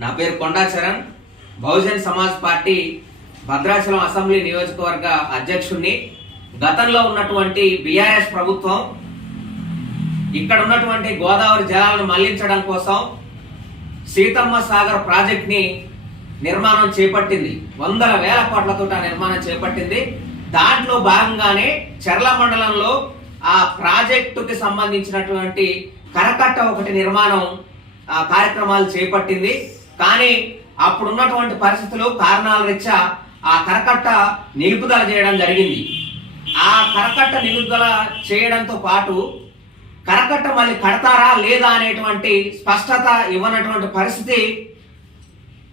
నా పేరు Kondacharan Bahujan Samaj party Bhadrachalam assembly నియోజకవర్గ అధ్యక్షుణ్ణి. గతంలో ఉన్నటువంటి బీఆర్ఎస్ ప్రభుత్వం ఇక్కడ ఉన్నటువంటి గోదావరి జలాలను మళ్ళించడం కోసం సీతమ్మ సాగర్ ప్రాజెక్ట్ని నిర్మాణం చేపట్టింది. వందల వేల కోట్లతో ఆ నిర్మాణం చేపట్టింది. దాంట్లో భాగంగానే చెర్ల మండలంలో ఆ ప్రాజెక్టుకి సంబంధించినటువంటి కరకట్ట ఒకటి నిర్మాణం ఆ కార్యక్రమాలు చేపట్టింది. కానీ అప్పుడున్నటువంటి పరిస్థితులు కారణాల రీత్యా ఆ కరకట్ట నిలుపుదల చేయడం జరిగింది. ఆ కరకట్ట నిలుపుదల చేయడంతో పాటు కరకట్ట మళ్ళీ కడతారా లేదా అనేటువంటి స్పష్టత ఇవ్వనటువంటి పరిస్థితి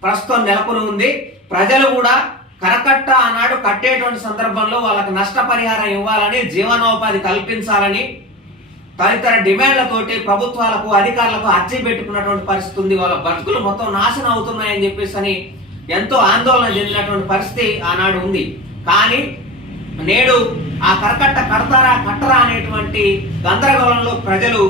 ప్రస్తుతం నెలకొని ఉంది. ప్రజలు కూడా కరకట్ట ఆనాడు కట్టేటువంటి సందర్భంలో వాళ్ళకి నష్టపరిహారం ఇవ్వాలని జీవనోపాధి కల్పించాలని తదితర డిమాండ్లతోటి ప్రభుత్వాలకు అధికారులకు అర్జీ పెట్టుకున్నటువంటి పరిస్థితి ఉంది. వాళ్ళ బతుకులు మొత్తం నాశనం అవుతున్నాయని చెప్పేసి అని ఎంతో ఆందోళన చెందినటువంటి పరిస్థితి ఆనాడు ఉంది. కానీ నేడు ఆ కరకట్ట కడతారా కట్టరా అనేటువంటి గందరగోళంలో ప్రజలు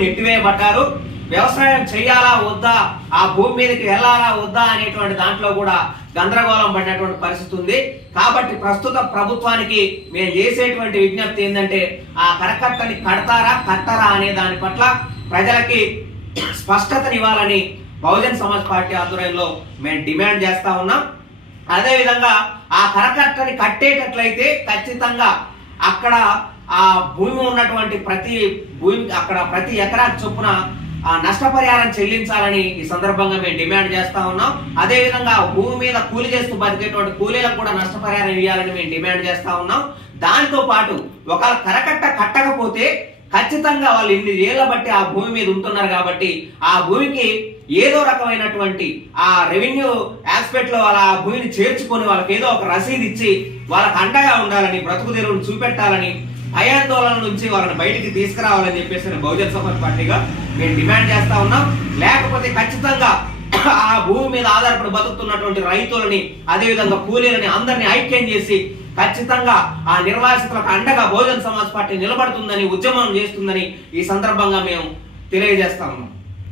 నెట్టివేయబడ్డారు. వ్యవసాయం చేయాలా వద్దా? ఆ భూమి మీదకి వెళ్ళాలా వద్దా అనేటువంటి దాంట్లో కూడా గందరగోళం పడినటువంటి పరిస్థితి ఉంది. కాబట్టి ప్రస్తుత ప్రభుత్వానికి మేము చేసేటువంటి విజ్ఞప్తి ఏంటంటే ఆ కరకట్టని కడతారా కట్టరా అనే దాని పట్ల ప్రజలకి స్పష్టతనివ్వాలని బహుజన్ సమాజ్ పార్టీ ఆధ్వర్యంలో మేము డిమాండ్ చేస్తా ఉన్నాం. అదేవిధంగా ఆ కరకట్టని కట్టేటట్లయితే ఖచ్చితంగా అక్కడ ఆ భూమి ఉన్నటువంటి ప్రతి భూమి అక్కడ ప్రతి ఎకరా చొప్పున ఆ నష్టపరిహారం చెల్లించాలని ఈ సందర్భంగా మేము డిమాండ్ చేస్తా ఉన్నాం. అదేవిధంగా భూమి మీద కూలి చేస్తూ బతికేటువంటి కూలీలకు కూడా నష్టపరిహారం ఇవ్వాలని మేము డిమాండ్ చేస్తా ఉన్నాం. దాంతో పాటు ఒకవేళ కరకట్ట కట్టకపోతే ఖచ్చితంగా వాళ్ళు ఇన్ని ఏళ్ళ బట్టి ఆ భూమి మీద ఉంటున్నారు కాబట్టి ఆ భూమికి ఏదో రకమైనటువంటి ఆ రెవెన్యూ ఆస్పెక్ట్లో వాళ్ళ ఆ భూమిని చేర్చుకొని వాళ్ళకి ఏదో ఒక రసీదు ఇచ్చి వాళ్ళకి అండగా ఉండాలని బ్రతుకు తెరువును చూపెట్టాలని భయాందోళన నుంచి వాళ్ళని బయటికి తీసుకురావాలని చెప్పేసి నేను బహుజన సమాజ్ పార్టీగా మేము డిమాండ్ చేస్తా ఉన్నాం. లేకపోతే ఖచ్చితంగా ఆ భూమి మీద ఆధారపడి బతుకుతున్నటువంటి రైతులని అదేవిధంగా కూలీలని అందరినీ ఐక్యం చేసి ఖచ్చితంగా ఆ నిర్వాసితులకు అండగా బహుజన సమాజ్ పార్టీ నిలబడుతుందని ఉద్యమం చేస్తుందని ఈ సందర్భంగా మేము తెలియజేస్తా ఉన్నాం.